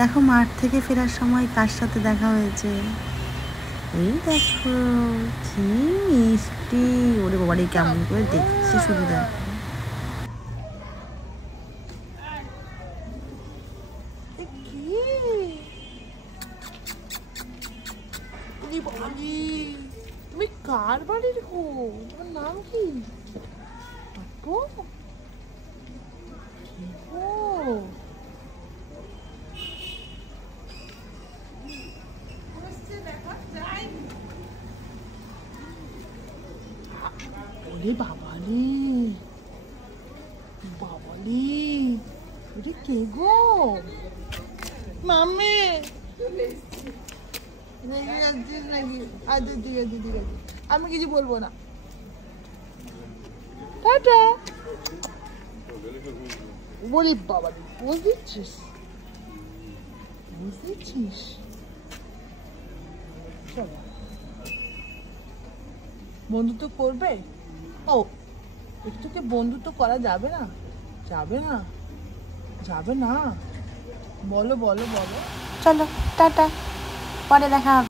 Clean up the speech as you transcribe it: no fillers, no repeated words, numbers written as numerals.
দেখো মাঠ থেকে ফেরার সময় কার সাথে দেখা হয়েছে। এই দেখো কি মিষ্টি, ওরে বাবারে কেমন করে দেখছে শুধু দেখো। তুমি কার বাড়ির গো? তোমার নাম কি? ওরে বাবালি বাবালি, ওরে কে গো? মাম্মি রেগে যাচ্ছিস নাকি? আচ্ছা ঠিক আছে ঠিক আছে, আমি কিছু বলবো না। টাটা। ওরে বাবালি, পোজ দিচ্ছিস? পোজ দিচ্ছিস? চলো বন্ধুত্ব করবে? ও একটু কি বন্ধুত্ব করা যাবে না? যাবে না? যাবে না? বলো বলো বলো। চলো টাটা, পরে দেখা হবে।